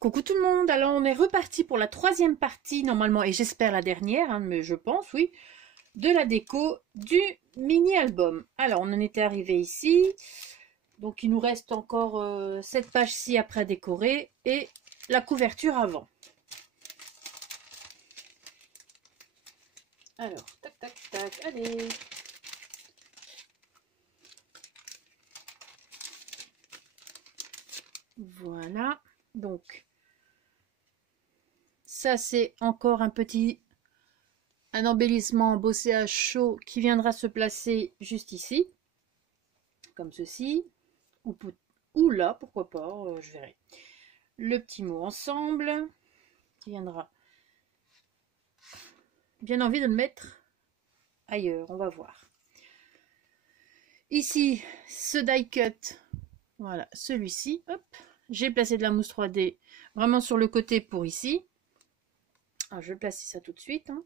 Coucou tout le monde, alors on est reparti pour la troisième partie normalement et j'espère la dernière, hein, mais je pense oui, de la déco du mini-album. Alors on en était arrivé ici, donc il nous reste encore cette page-ci après à décorer et la couverture avant. Alors, tac tac tac, allez. Voilà, donc ça c'est encore un embellissement bossé à chaud qui viendra se placer juste ici, comme ceci, ou là, pourquoi pas, je verrai. Le petit mot ensemble qui viendra. Bien envie de le mettre ailleurs, on va voir. Ici, ce die cut, voilà, celui-ci, hop, j'ai placé de la mousse 3D vraiment sur le côté pour ici. Alors, je vais placer ça tout de suite, hein.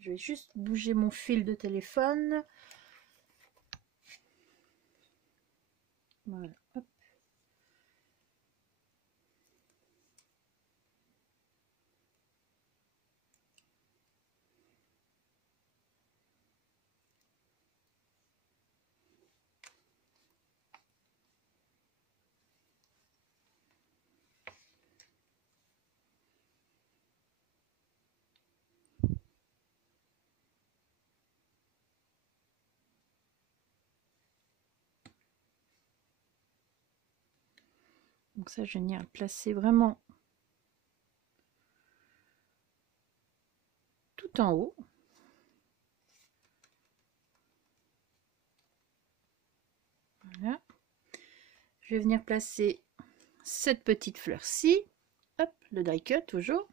Je vais juste bouger mon fil de téléphone. Voilà, hop. Donc ça, je vais venir le placer vraiment tout en haut. Voilà. Je vais venir placer cette petite fleur-ci. Hop, le die cut toujours.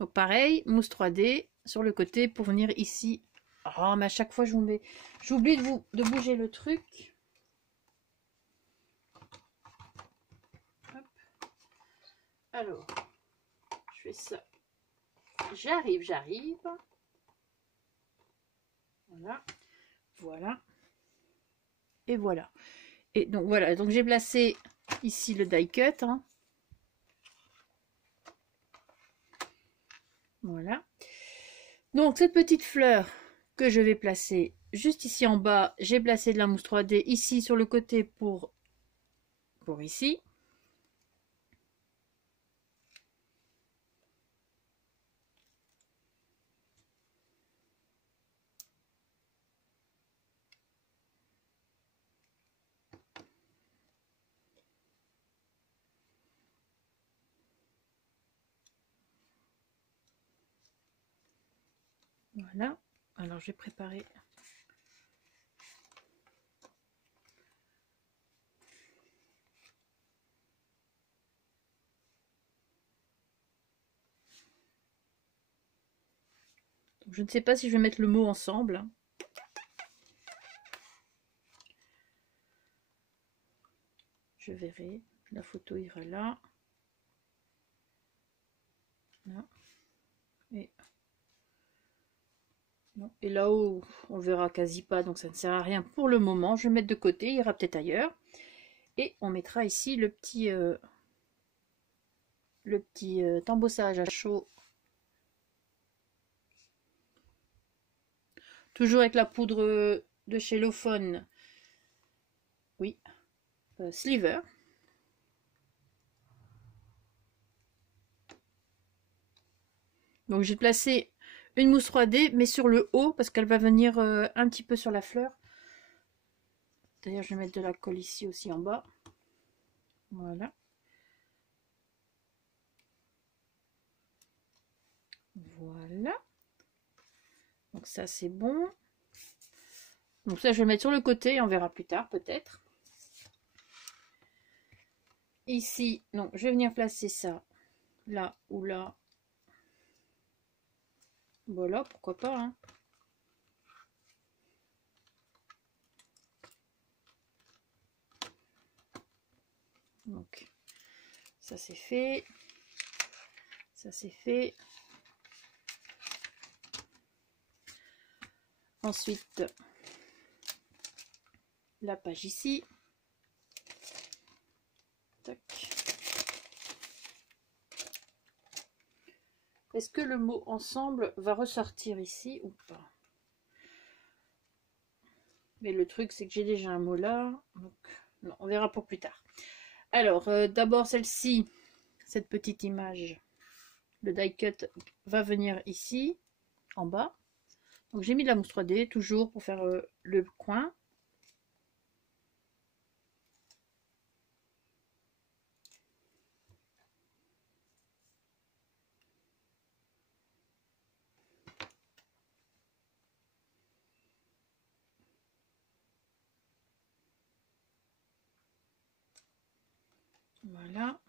Donc pareil, mousse 3D sur le côté pour venir ici. Oh, mais à chaque fois, j'oublie de bouger le truc. Hop. Alors, je fais ça. J'arrive. Voilà. Voilà. Et voilà. Et donc voilà, donc j'ai placé ici le die cut, hein. Voilà. Donc cette petite fleur que je vais placer juste ici en bas, j'ai placé de la mousse 3D ici sur le côté pour ici. Voilà. Alors je vais préparer. Donc, je ne sais pas si je vais mettre le mot ensemble. Je verrai. La photo ira là. Là. Et non. Et là-haut, on verra quasi pas, donc ça ne sert à rien pour le moment. Je vais mettre de côté, il ira peut-être ailleurs. Et on mettra ici le petit embossage à chaud. Toujours avec la poudre de chez Lofone. Oui, Sliver. Donc j'ai placé une mousse 3D, mais sur le haut, parce qu'elle va venir un petit peu sur la fleur. D'ailleurs, je vais mettre de la colle ici aussi en bas. Voilà. Voilà. Donc ça, c'est bon. Donc ça, je vais mettre sur le côté, on verra plus tard, peut-être. Ici, donc je vais venir placer ça là ou là. Voilà, pourquoi pas, hein. Donc, ça c'est fait. Ça c'est fait. Ensuite, la page ici. Tac. Est-ce que le mot ensemble va ressortir ici ou pas? Mais le truc, c'est que j'ai déjà un mot là. Donc, non, on verra pour plus tard. Alors, d'abord celle-ci, cette petite image. Le die cut va venir ici, en bas. Donc, j'ai mis de la mousse 3D, toujours pour faire le coin. Voilà.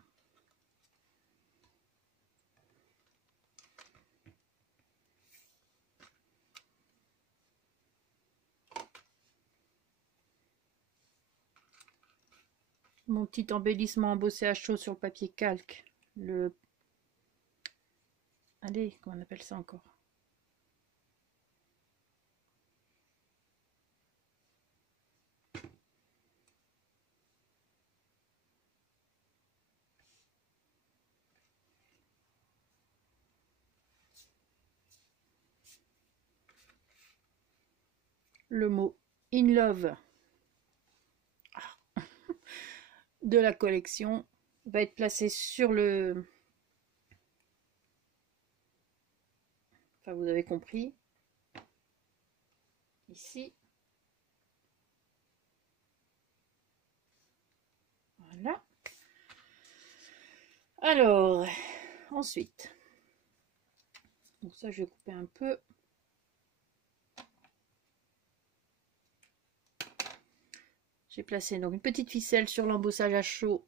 Mon petit embellissement embossé à chaud sur le papier calque. Allez, comment on appelle ça encore? Le mot In Love de la collection va être placé sur le... Enfin, vous avez compris. Ici. Voilà. Alors, ensuite. Donc ça, je vais couper un peu. J'ai placé donc une petite ficelle sur l'embossage à chaud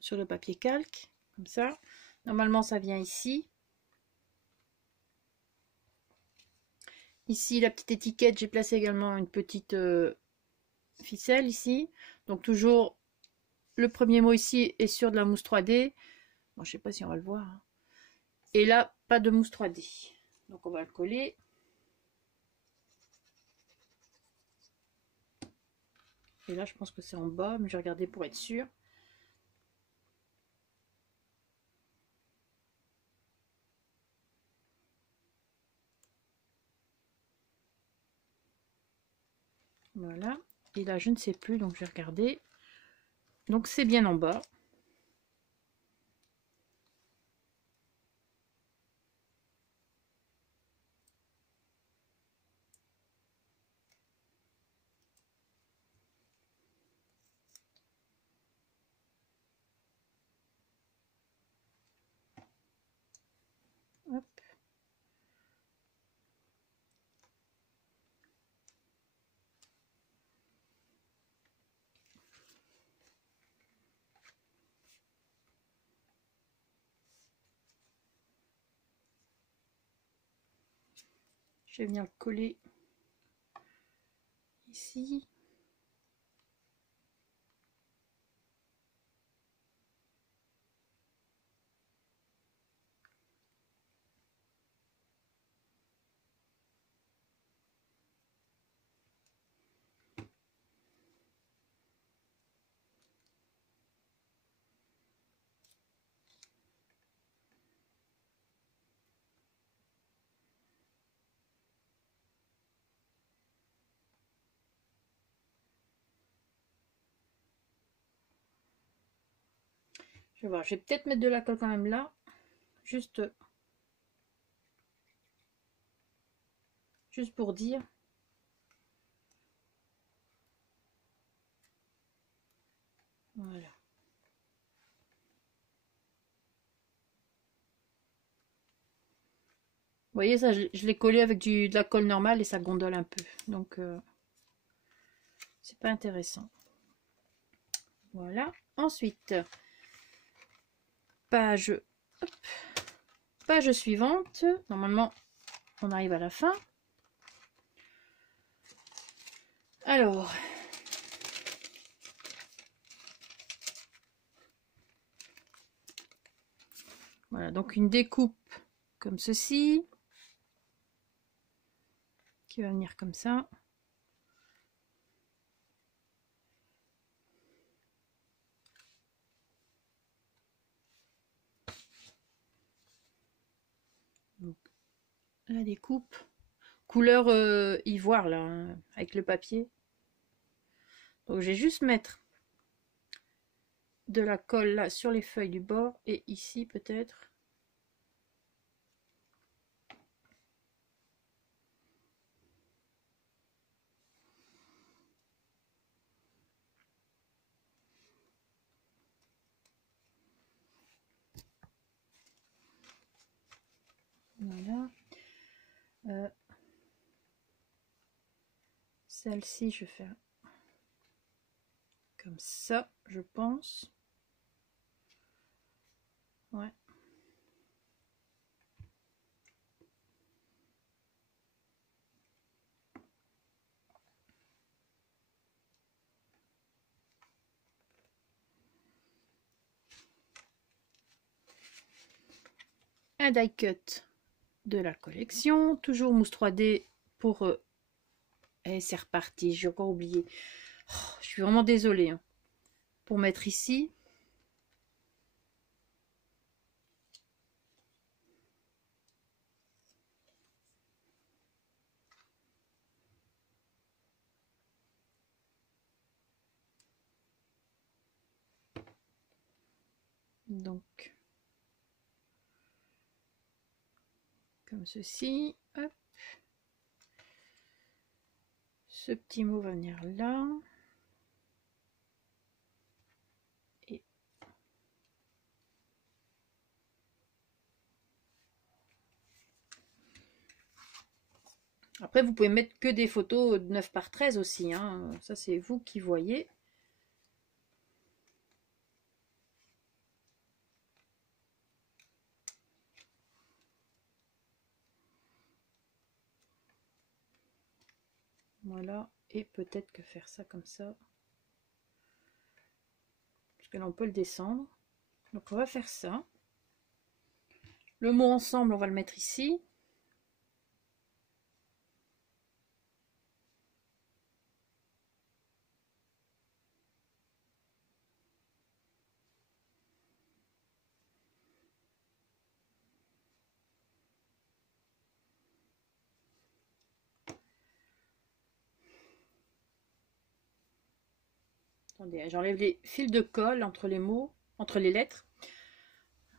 sur le papier calque, comme ça. Normalement, ça vient ici. Ici, la petite étiquette, j'ai placé également une petite ficelle ici. Donc toujours, le premier mot ici est sur de la mousse 3D. Bon, je sais pas si on va le voir. Hein. Et là, pas de mousse 3D. Donc on va le coller. Et là, je pense que c'est en bas, mais je vais regarder pour être sûr. Voilà. Et là, je ne sais plus, donc je vais regarder. Donc c'est bien en bas. Hop. Je vais venir le coller ici. Je vais voir, je vais peut-être mettre de la colle quand même là. Juste pour dire. Voilà. Vous voyez ça, je l'ai collé avec de la colle normale et ça gondole un peu. Donc, c'est pas intéressant. Voilà. Ensuite, page, hop, page suivante. Normalement, on arrive à la fin. Alors, voilà, donc une découpe comme ceci, qui va venir comme ça. Donc, la découpe. Couleur ivoire, là, hein, avec le papier. Donc, je vais juste mettre de la colle là sur les feuilles du bord et ici peut-être. Voilà. Celle-ci, je vais faire comme ça, je pense. Ouais. Un die cut de la collection, toujours mousse 3D pour et c'est reparti, j'ai encore oublié. Oh, je suis vraiment désolée hein. Pour mettre ici. Donc comme ceci, hop. Ce petit mot va venir là. Et après, vous pouvez mettre que des photos de 9 par 13 aussi. Hein. Ça, c'est vous qui voyez. Voilà. Et peut-être que faire ça comme ça. Parce que là, on peut le descendre. Donc, on va faire ça. Le mot ensemble, on va le mettre ici. Attendez, j'enlève les fils de colle entre les mots, entre les lettres.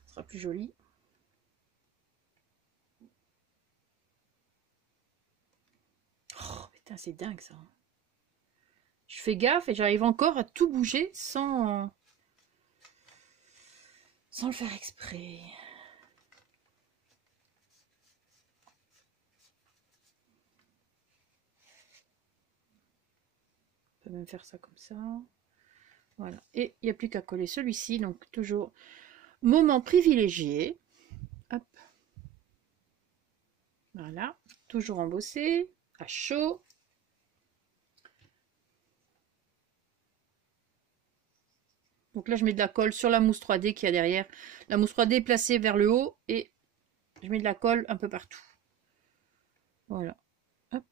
Ce sera plus joli. Oh, putain, c'est dingue ça. Je fais gaffe et j'arrive encore à tout bouger sans le faire exprès. On peut même faire ça comme ça. Voilà. Et il n'y a plus qu'à coller celui-ci. Donc toujours moment privilégié. Hop. Voilà. Toujours embossé. À chaud. Donc là, je mets de la colle sur la mousse 3D qu'il y a derrière. La mousse 3D est placée vers le haut et je mets de la colle un peu partout. Voilà. Hop.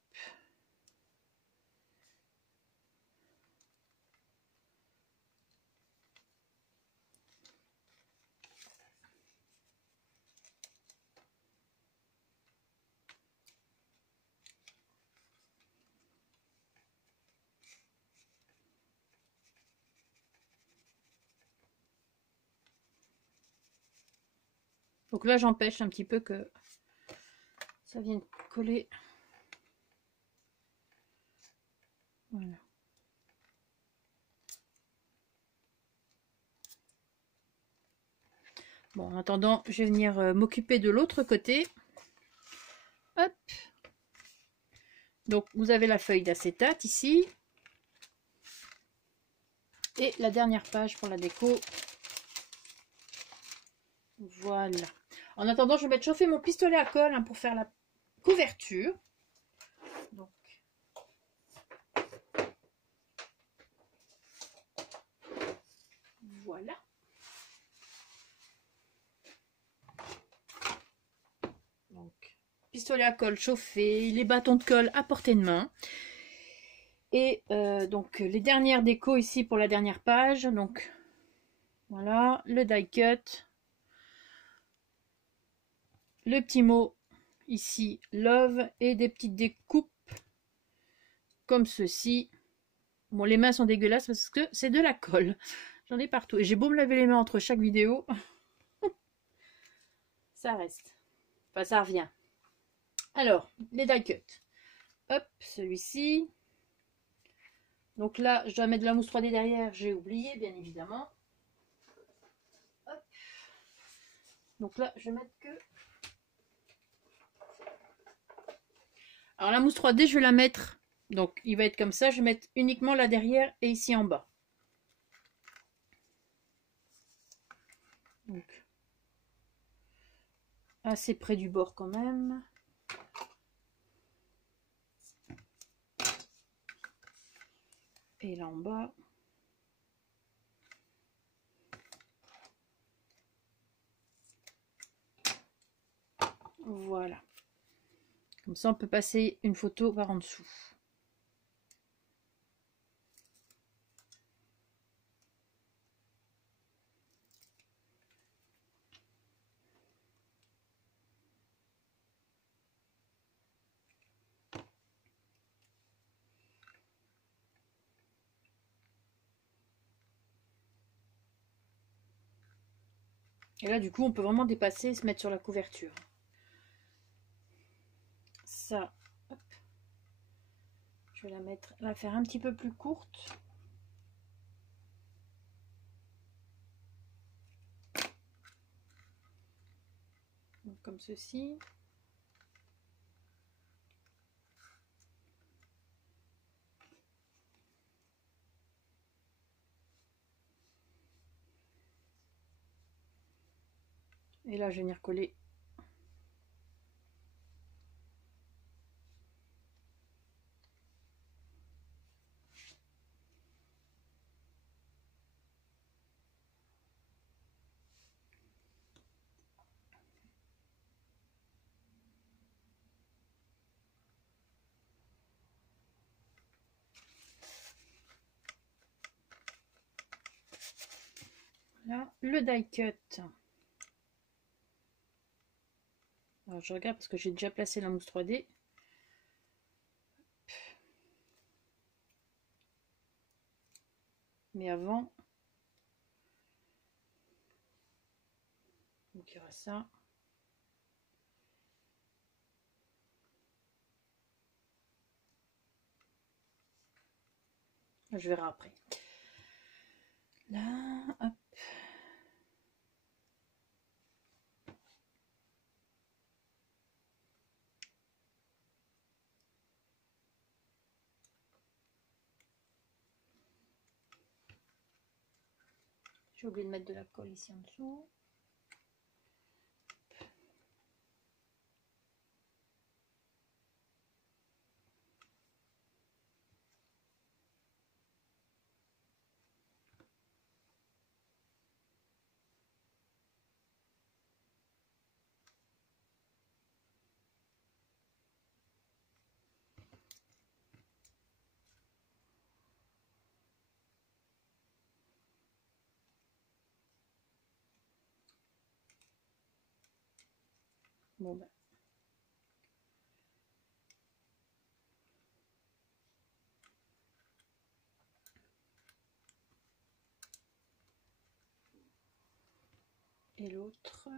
Donc là, j'empêche un petit peu que ça vienne coller. Voilà. Bon, en attendant, je vais venir m'occuper de l'autre côté. Hop. Donc, vous avez la feuille d'acétate ici. Et la dernière page pour la déco. Voilà. En attendant, je vais mettre chauffer mon pistolet à colle hein, pour faire la couverture. Donc, voilà. Donc, pistolet à colle chauffé, les bâtons de colle à portée de main. Et donc, les dernières décos ici pour la dernière page. Donc, voilà, le die cut. Le petit mot ici love et des petites découpes comme ceci. Bon, les mains sont dégueulasses parce que c'est de la colle. J'en ai partout. Et j'ai beau me laver les mains entre chaque vidéo. Ça reste. Enfin, ça revient. Alors, les die cut. Hop, celui-ci. Donc là, je dois mettre de la mousse 3D derrière. J'ai oublié, bien évidemment. Hop. Donc là, je vais mettre que... Alors la mousse 3D, je vais la mettre... Donc, il va être comme ça. Je vais mettre uniquement là derrière et ici en bas. Donc, assez près du bord quand même. Et là en bas. Voilà. Comme ça, on peut passer une photo par en dessous. Et là, du coup, on peut vraiment dépasser et se mettre sur la couverture. Ça, hop. Je vais la mettre, la faire un petit peu plus courte. Donc, comme ceci. Et là, je vais venir coller. Là, le die cut. Alors, je regarde parce que j'ai déjà placé la mousse 3D. Mais avant, donc il y aura ça. Je verrai après. Là, hop. J'ai oublié de mettre de la colle ici en dessous. Bon ben. Et l'autre.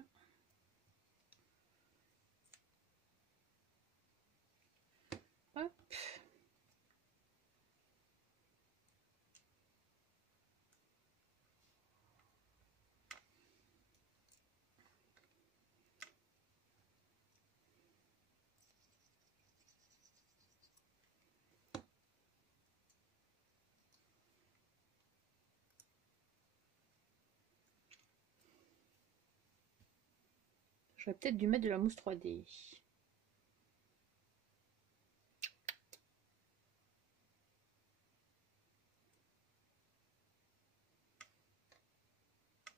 Hop. J'aurais peut-être dû mettre de la mousse 3D.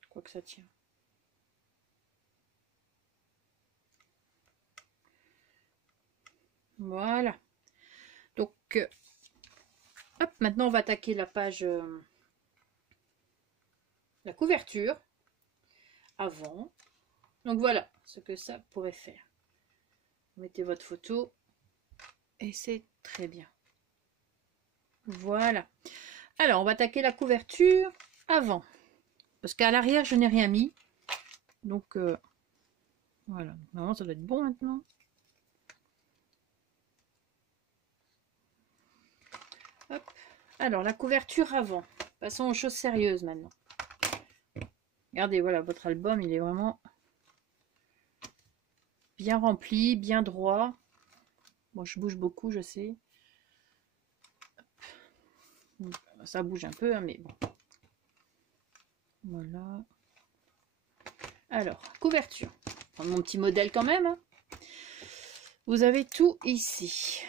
Quoi que ça tient. Voilà. Donc, hop, maintenant on va attaquer la page, la couverture avant. Donc voilà ce que ça pourrait faire. Vous mettez votre photo et c'est très bien. Voilà. Alors, on va attaquer la couverture avant. Parce qu'à l'arrière, je n'ai rien mis. Donc, voilà. Normalement, ça doit être bon maintenant. Hop. Alors, la couverture avant. Passons aux choses sérieuses maintenant. Regardez, voilà, votre album, il est vraiment bien rempli, bien droit. Bon, je bouge beaucoup, je sais. Ça bouge un peu, hein, mais bon. Voilà. Alors, couverture. Prendre mon petit modèle quand même. Hein. Vous avez tout ici.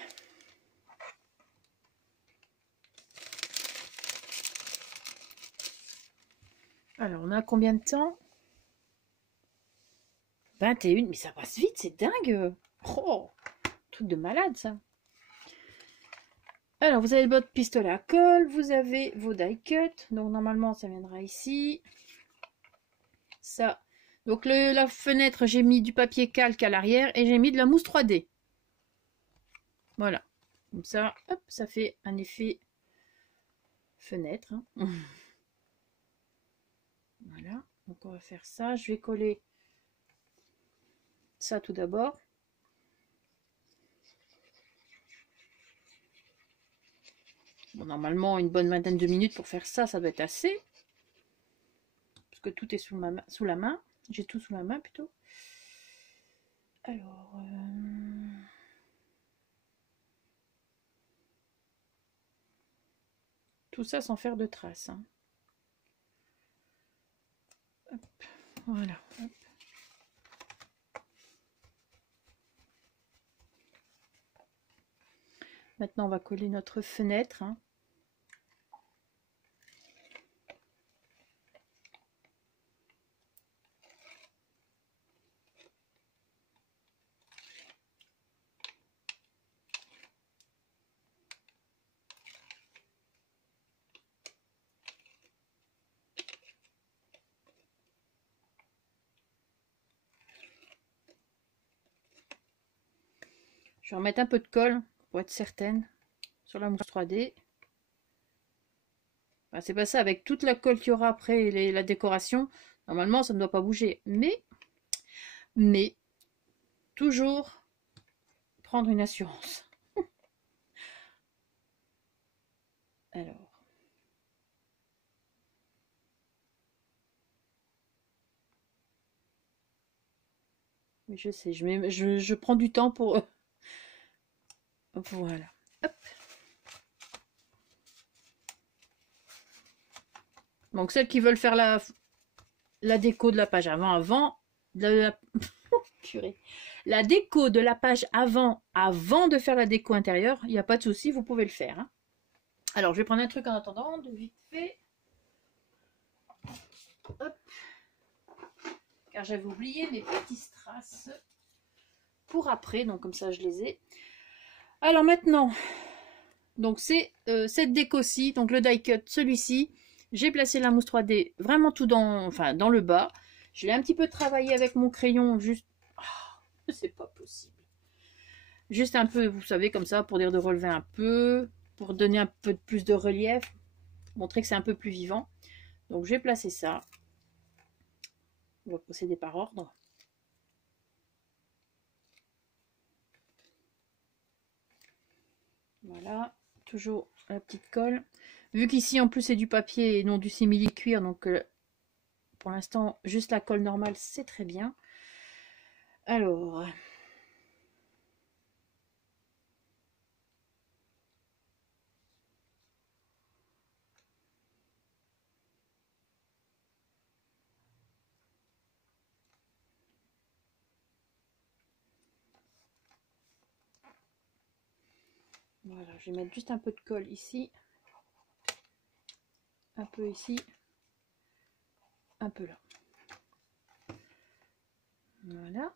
Alors, on a combien de temps? 21, mais ça passe vite, c'est dingue. Oh, truc de malade ça. Alors, vous avez votre pistolet à colle, vous avez vos die cut. Donc, normalement, ça viendra ici. Ça. Donc, la fenêtre, j'ai mis du papier calque à l'arrière et j'ai mis de la mousse 3D. Voilà. Comme ça, hop, ça fait un effet fenêtre. Hein. Voilà. Donc, on va faire ça. Je vais coller ça tout d'abord. Bon, normalement, une bonne vingtaine de minutes pour faire ça, ça doit être assez. Parce que tout est sous la main. J'ai tout sous la main plutôt. Alors... tout ça sans faire de traces. Hein. Hop, voilà. Hop. Maintenant, on va coller notre fenêtre. Hein. Je vais remettre un peu de colle pour être certaine sur la mousse 3D. Enfin, c'est pas ça, avec toute la colle qu'il y aura après la décoration, normalement ça ne doit pas bouger. Mais, toujours prendre une assurance. Alors. Oui, je sais, je prends du temps pour... Voilà. Hop. Donc celles qui veulent faire la déco de la page avant purée. La déco de la page avant de faire la déco intérieure, il n'y a pas de souci, vous pouvez le faire. Hein. Alors, je vais prendre un truc en attendant, de vite fait. Hop. Car j'avais oublié mes petits strass pour après, donc comme ça je les ai. Alors maintenant, donc c'est cette déco-ci, donc le die cut, celui-ci. J'ai placé la mousse 3D vraiment tout dans le bas. Je l'ai un petit peu travaillé avec mon crayon, juste... Oh, c'est pas possible. Juste un peu, vous savez, comme ça, pour dire de relever un peu, pour donner un peu plus de relief, montrer que c'est un peu plus vivant. Donc, je vais placer ça. On va procéder par ordre. Voilà, toujours la petite colle. Vu qu'ici, en plus, c'est du papier et non du simili-cuir, donc pour l'instant, juste la colle normale, c'est très bien. Alors... voilà, je vais mettre juste un peu de colle ici. Un peu ici. Un peu là. Voilà.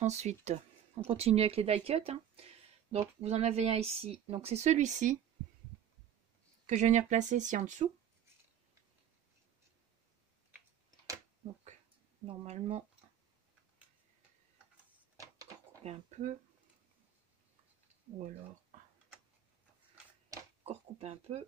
Ensuite, on continue avec les die cut. Hein. Donc, vous en avez un ici. Donc, c'est celui-ci que je vais venir placer ici en dessous. Donc, normalement, couper un peu. Ou alors encore couper un peu.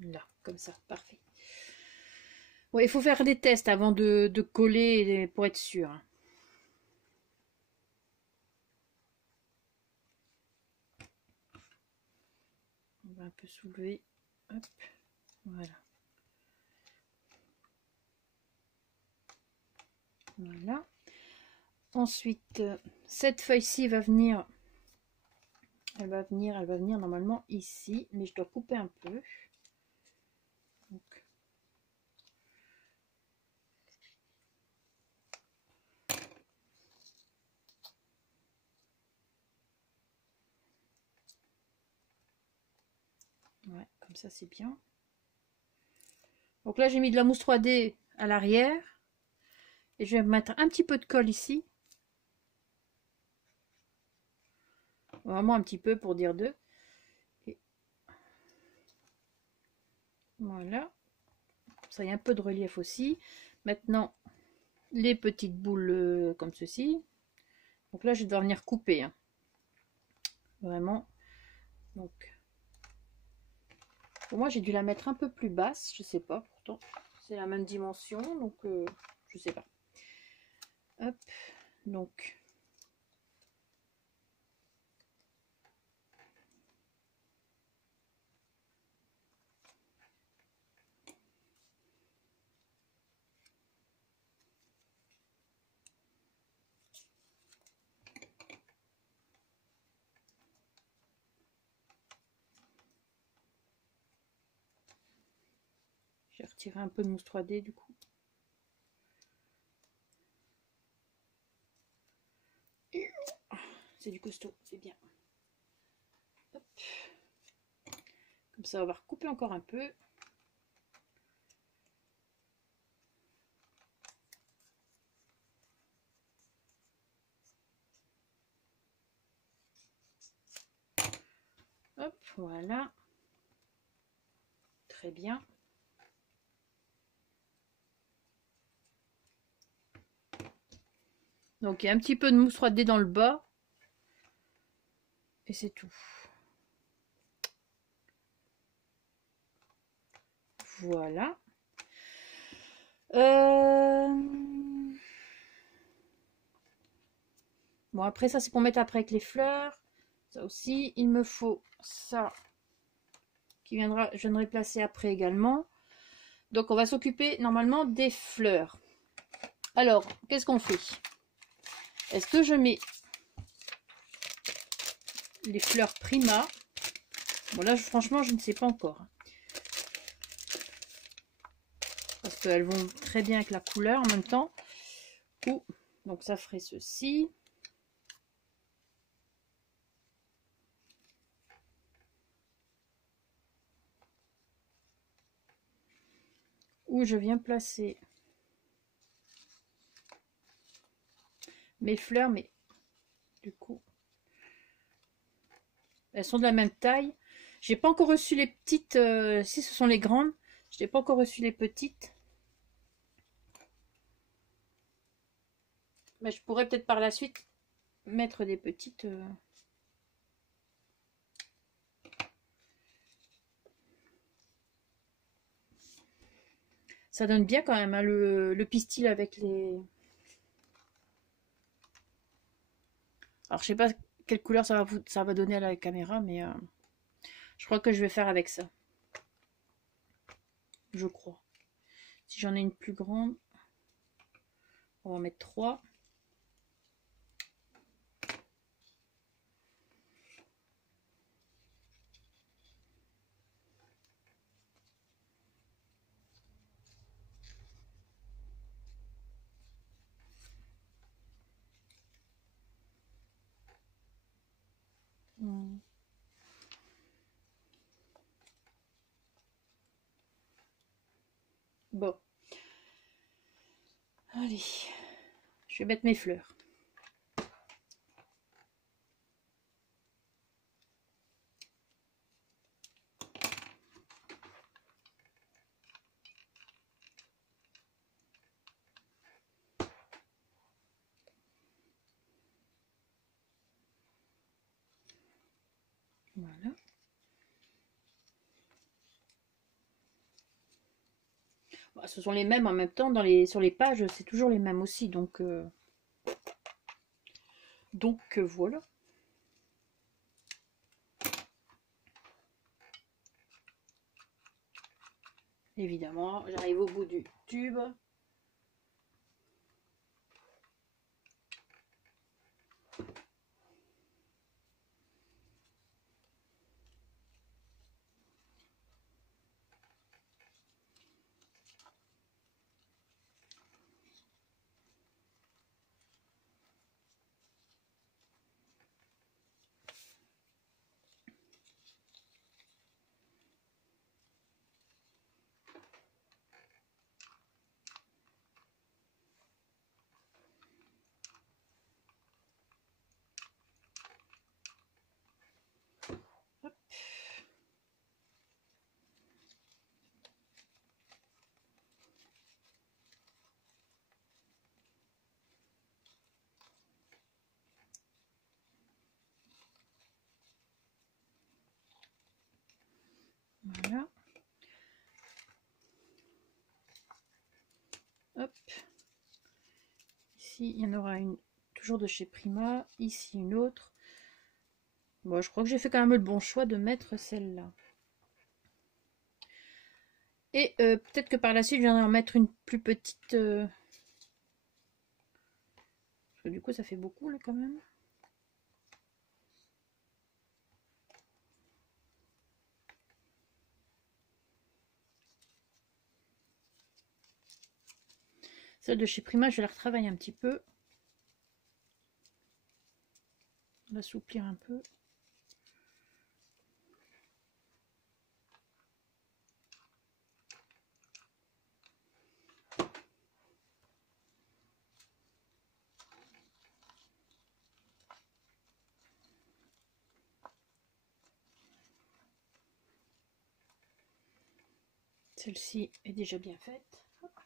Là, comme ça, parfait. Ouais, il faut faire des tests avant de coller pour être sûr. On va un peu soulever. Hop, voilà. Voilà. Ensuite, cette feuille-ci va venir. Elle va venir normalement ici, mais je dois couper un peu. Donc, ouais, comme ça c'est bien. Donc là j'ai mis de la mousse 3D à l'arrière et je vais mettre un petit peu de colle ici. Vraiment un petit peu pour dire deux. Et voilà. Ça y a un peu de relief aussi. Maintenant, les petites boules comme ceci. Donc là, je vais devoir venir couper. Hein. Vraiment. Donc, pour moi, j'ai dû la mettre un peu plus basse. Je sais pas, pourtant. C'est la même dimension. Donc, je sais pas. Hop. Donc, j'ai retiré un peu de mousse 3D du coup. C'est du costaud, c'est bien. Hop. Comme ça, on va recouper encore un peu. Hop, voilà. Très bien. Donc, il y a un petit peu de mousse 3D dans le bas. Et c'est tout. Voilà. Bon, après, ça, c'est pour mettre après avec les fleurs. Ça aussi, il me faut ça qui viendra, je viendrai placer après également. Donc, on va s'occuper normalement des fleurs. Alors, qu'est-ce qu'on fait? Est-ce que je mets les fleurs Prima? Bon, là, franchement, je ne sais pas encore. Parce qu'elles vont très bien avec la couleur en même temps. Ou, donc, ça ferait ceci. Où je viens placer mes fleurs, mais du coup, elles sont de la même taille. J'ai pas encore reçu les petites, si ce sont les grandes, je n'ai pas encore reçu les petites. Mais je pourrais peut-être par la suite mettre des petites. Ça donne bien quand même, hein, le pistil avec les... Alors je sais pas quelle couleur ça va donner à la caméra, mais je crois que je vais faire avec ça. Je crois. Si j'en ai une plus grande, on va en mettre 3. Allez, je vais mettre mes fleurs. Voilà. Bah, ce sont les mêmes en même temps sur les pages, c'est toujours les mêmes aussi, donc voilà. Évidemment, j'arrive au bout du tube. Hop. Voilà. Hop. Ici, il y en aura une toujours de chez Prima. Ici, une autre. Bon, je crois que j'ai fait quand même le bon choix de mettre celle-là. Et peut-être que par la suite, je viendrai en mettre une plus petite. Parce que du coup, ça fait beaucoup là quand même. Celle de chez Prima, je vais la retravailler un petit peu. L'assouplir un peu. Celle-ci est déjà bien faite. Hop.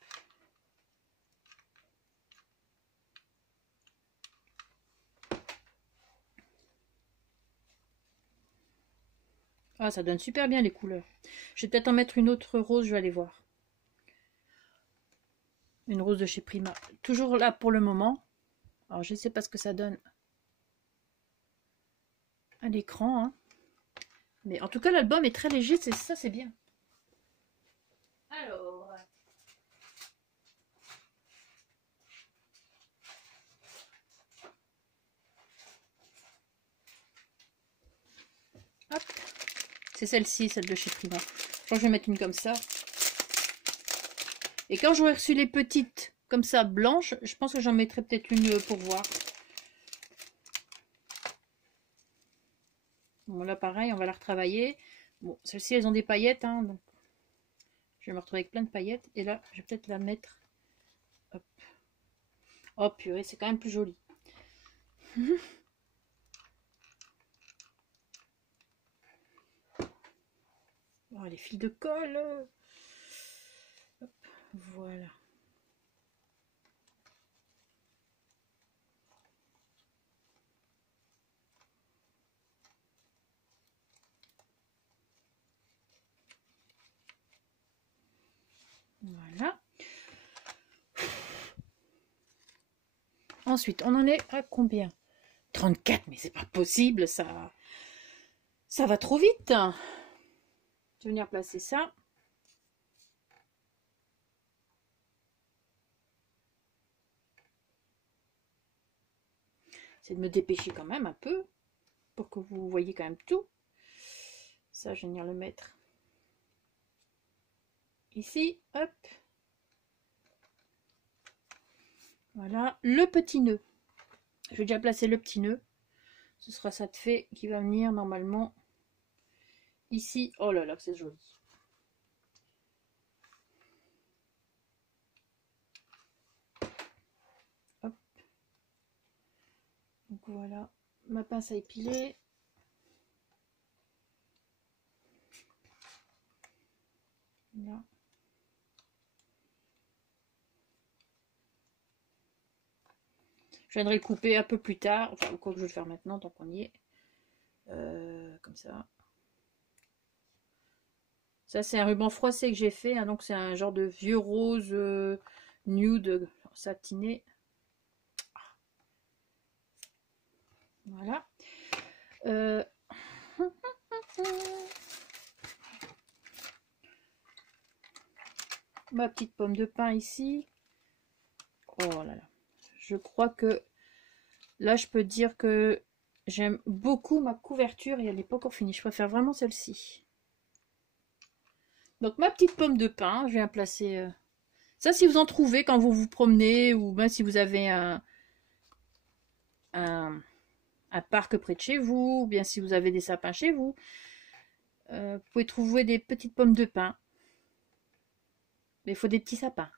Ah, ça donne super bien les couleurs. Je vais peut-être en mettre une autre rose, je vais aller voir. Une rose de chez Prima. Toujours là pour le moment. Alors, je ne sais pas ce que ça donne à l'écran. Hein. Mais en tout cas, l'album est très léger, c'est ça, c'est bien. Alors... Hop. C'est celle-ci, celle de chez Prima. Je crois que je vais mettre une comme ça. Et quand j'aurai reçu les petites comme ça blanches, je pense que j'en mettrai peut-être une pour voir. Bon là pareil, on va la retravailler. Bon, celles-ci elles ont des paillettes, hein, donc je vais me retrouver avec plein de paillettes. Et là, je vais peut-être la mettre. Hop. Oh purée, c'est quand même plus joli. Oh, les fils de colle. Hop, voilà. Voilà. Ensuite, on en est à combien? 34, mais c'est pas possible, ça va trop vite. Je vais venir placer ça. C'est de me dépêcher quand même un peu pour que vous voyez quand même tout. Ça, je vais venir le mettre ici. Hop. Voilà, le petit nœud. Je vais déjà placer le petit nœud. Ce sera ça de fait qui va venir normalement ici. Oh là là, c'est joli. Voilà, ma pince à épiler. Là. Je viendrai le couper un peu plus tard, enfin, quoi que je vais le faire maintenant tant qu'on y est. Comme ça. Ça, c'est un ruban froissé que j'ai fait, hein, donc c'est un genre de vieux rose nude satiné. Voilà. Ma petite pomme de pin ici. Oh là là. Je crois que là, je peux dire que j'aime beaucoup ma couverture et elle n'est pas encore finie. Je préfère vraiment celle-ci. Donc ma petite pomme de pin, je viens placer... Ça, si vous en trouvez quand vous vous promenez ou même si vous avez un parc près de chez vous, ou bien si vous avez des sapins chez vous, vous pouvez trouver des petites pommes de pin. Mais il faut des petits sapins.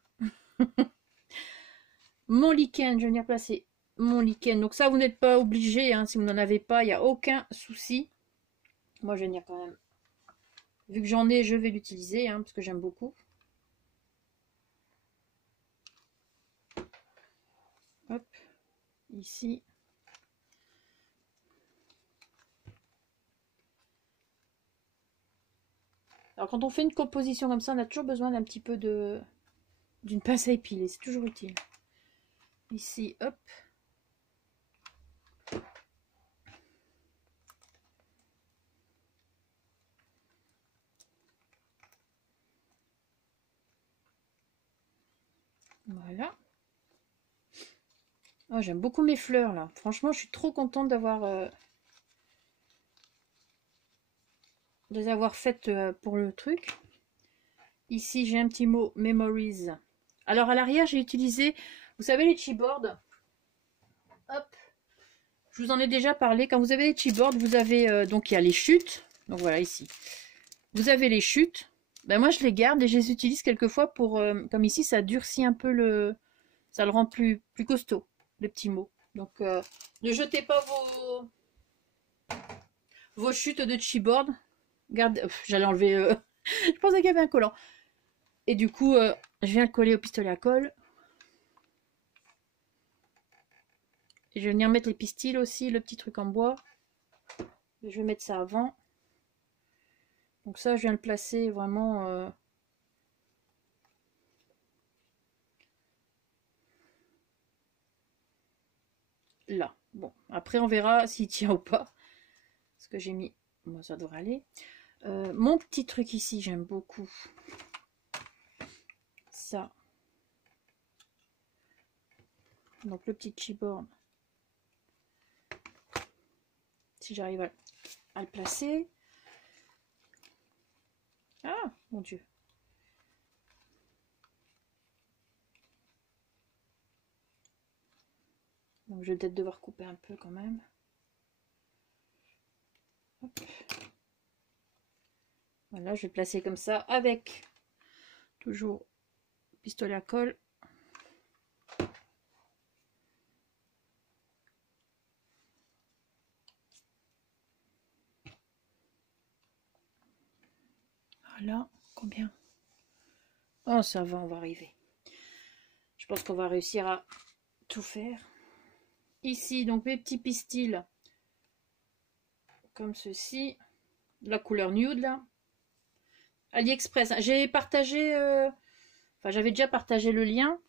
Mon lichen, je vais venir placer mon lichen. Donc ça, vous n'êtes pas obligé, hein, si vous n'en avez pas, il n'y a aucun souci. Moi, je vais venir quand même. Vu que j'en ai, je vais l'utiliser, hein, parce que j'aime beaucoup. Hop, ici. Alors quand on fait une composition comme ça, on a toujours besoin d'un petit peu d'une pince à épiler, c'est toujours utile. Ici, hop. Voilà. Oh, j'aime beaucoup mes fleurs là. Franchement, je suis trop contente d'avoir de les avoir faites pour le truc. Ici, j'ai un petit mot Memories. Alors à l'arrière, j'ai utilisé, vous savez, les chipboards. Hop. Je vous en ai déjà parlé. Quand vous avez les chipboards, vous avez donc il y a les chutes. Donc voilà ici. Vous avez les chutes. Ben moi, je les garde et je les utilise quelquefois pour, comme ici, ça durcit un peu le, ça le rend plus costaud, le petit mot. Donc ne jetez pas vos chutes de chipboard. J'allais enlever. Je pensais qu'il y avait un collant. Et du coup, je viens le coller au pistolet à colle. Et je vais venir mettre les pistils aussi, le petit truc en bois. Et je vais mettre ça avant. Donc ça, je viens le placer vraiment... là. Bon, après on verra s'il tient ou pas. Ce que j'ai mis, moi ça devrait aller. Mon petit truc ici, j'aime beaucoup. Ça. Donc le petit chipboard. Si j'arrive à le placer. Ah, mon Dieu. Donc je vais peut-être devoir couper un peu quand même. Hop. Voilà, je vais placer comme ça avec toujours pistolet à colle. Voilà, combien? Oh, ça va, on va arriver. Je pense qu'on va réussir à tout faire. Ici, donc mes petits pistils, comme ceci. La couleur nude, là. AliExpress. J'ai partagé... Enfin, j'avais déjà partagé le lien.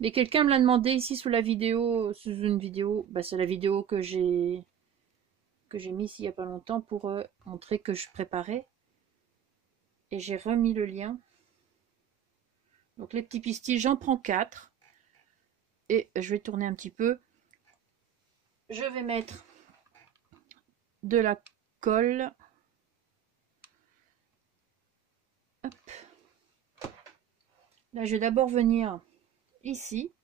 Mais quelqu'un me l'a demandé ici sous la vidéo, sous une vidéo. Bah, c'est la vidéo que j'ai mis ici il n'y a pas longtemps pour montrer que je préparais. Et j'ai remis le lien. Donc les petits pistils, j'en prends 4. Et je vais tourner un petit peu. Je vais mettre de la colle. Hop. Là, je vais d'abord venir ici.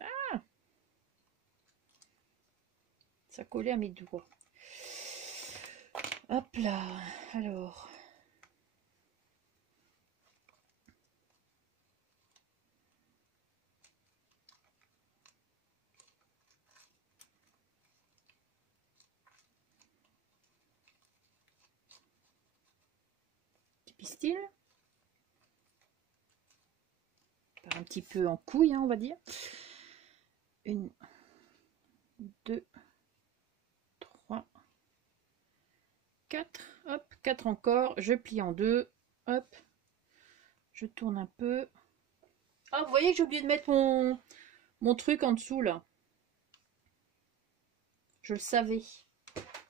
Ah, ça collait à mes doigts. Hop là. Alors. pistil. Un petit peu en couille, hein, on va dire. 1, 2, 3, 4. Hop, 4 encore. Je plie en deux. Hop. Je tourne un peu. Ah, vous voyez que j'ai oublié de mettre mon truc en dessous, là. Je le savais.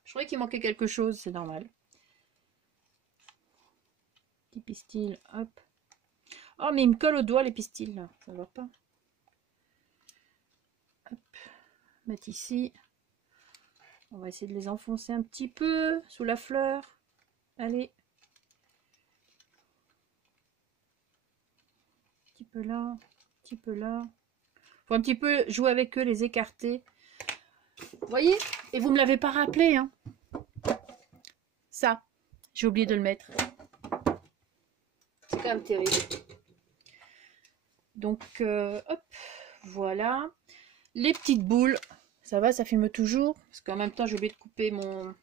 Je croyais qu'il manquait quelque chose, c'est normal. Petit pistil, hop. Oh, mais il me colle au doigt, les pistils, là. Ça ne va pas. Hop. Mettre ici. On va essayer de les enfoncer un petit peu sous la fleur. Allez. Un petit peu là. Un petit peu là. Faut un petit peu jouer avec eux, les écarter. Vous voyez? Et vous me l'avez pas rappelé, hein. Ça, j'ai oublié de le mettre. C'est quand même terrible. Donc, hop, voilà. Les petites boules, ça va, ça filme toujours. Parce qu'en même temps, j'ai oublié de couper mon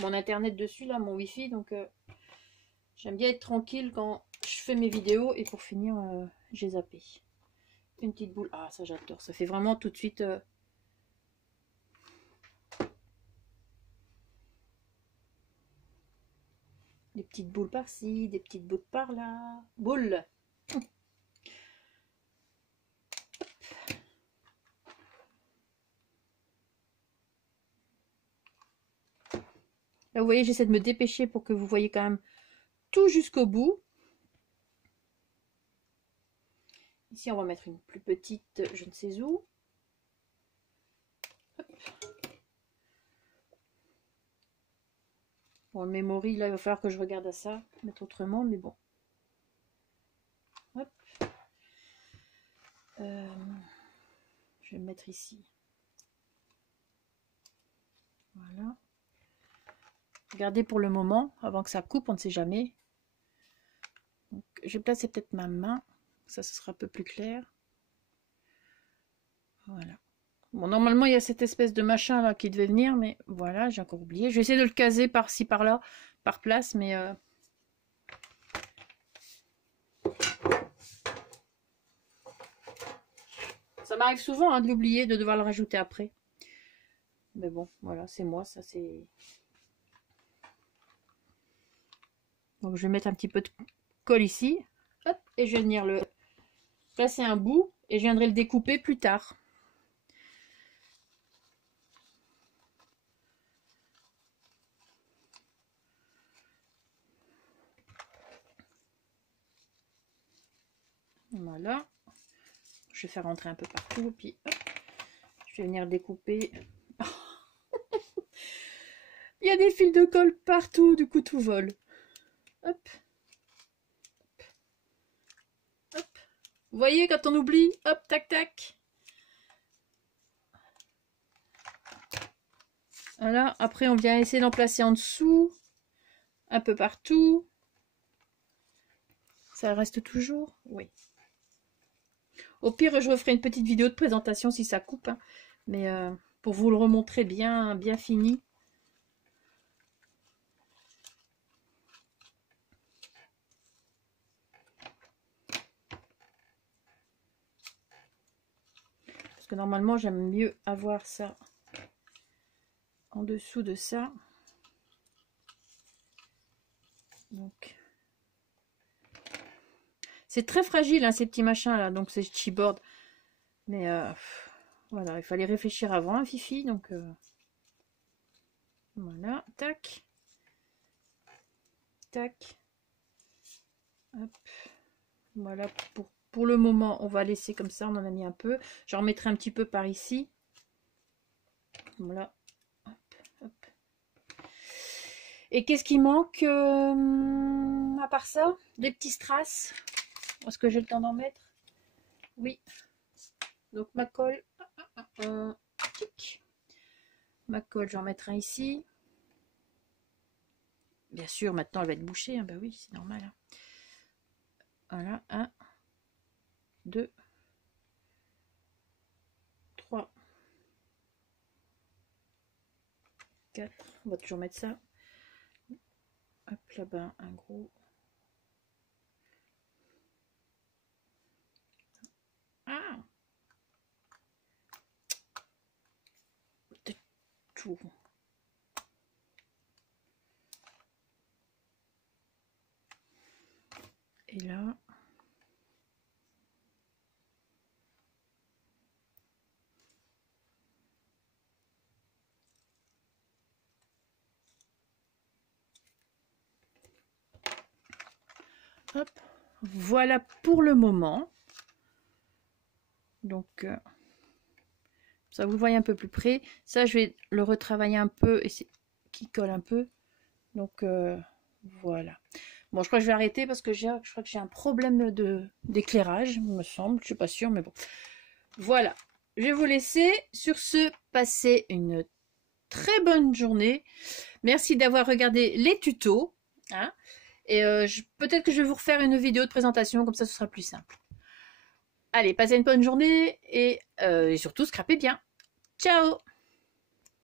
internet dessus, là, mon wifi. Donc, j'aime bien être tranquille quand je fais mes vidéos. Et pour finir, j'ai zappé. Une petite boule. Ah, ça, j'adore. Ça fait vraiment tout de suite... des petites boules par-ci, des petites boules par-là. Boules. Là, vous voyez, j'essaie de me dépêcher pour que vous voyez quand même tout jusqu'au bout. Ici, on va mettre une plus petite, je ne sais où. Hop. Bon, le memory, là, il va falloir que je regarde à ça, mettre autrement, mais bon. Hop. Je vais me mettre ici. Voilà. Regardez pour le moment, avant que ça coupe, on ne sait jamais. Donc, je vais placer peut-être ma main, ça, ce sera un peu plus clair. Voilà. Bon, normalement, il y a cette espèce de machin là qui devait venir, mais voilà, j'ai encore oublié. Je vais essayer de le caser par-ci, par-là, par place, mais... ça m'arrive souvent hein, de l'oublier, de devoir le rajouter après. Mais bon, voilà, c'est moi, ça c'est... Donc je vais mettre un petit peu de colle ici. Hop, et je vais venir le placer un bout et je viendrai le découper plus tard. Voilà. Je vais faire rentrer un peu partout, puis hop, je vais venir découper. Il y a des fils de colle partout, du coup tout vole. Hop. Hop. Vous voyez quand on oublie, hop, tac, tac. Voilà, après on vient essayer d'en placer en dessous, un peu partout. Ça reste toujours? Oui. Au pire, je referai une petite vidéo de présentation si ça coupe, hein. Mais pour vous le remontrer bien, bien fini. Parce que normalement, j'aime mieux avoir ça en dessous de ça. Donc, c'est très fragile, hein, ces petits machins là, donc c'est chipboard. Mais voilà, il fallait réfléchir avant, hein, Fifi. Donc voilà, tac, tac, hop. Voilà, pour le moment, on va laisser comme ça. On en a mis un peu. J'en remettrai un petit peu par ici. Voilà. Hop, hop. Et qu'est-ce qui manque à part ça? Des petits strass. Est-ce que j'ai le temps d'en mettre? Oui. Donc ma colle. Ma colle, j'en mettrai ici. Bien sûr, maintenant elle va être bouchée. Hein. Bah oui, c'est normal. Hein. Voilà. 1, 2, 3, 4. On va toujours mettre ça. Hop, là-bas, un gros. Ah, de tout. Et là. Hop, voilà pour le moment. Donc, ça vous le voyez un peu plus près. Ça, je vais le retravailler un peu et c'est qui colle un peu. Donc, voilà. Bon, je crois que je vais arrêter parce que je crois que j'ai un problème d'éclairage, il me semble. Je suis pas sûre, mais bon. Voilà. Je vais vous laisser. Sur ce, passez une très bonne journée. Merci d'avoir regardé les tutos. Hein, et peut-être que je vais vous refaire une vidéo de présentation, comme ça ce sera plus simple. Allez, passez une bonne journée et surtout scrapez bien. Ciao!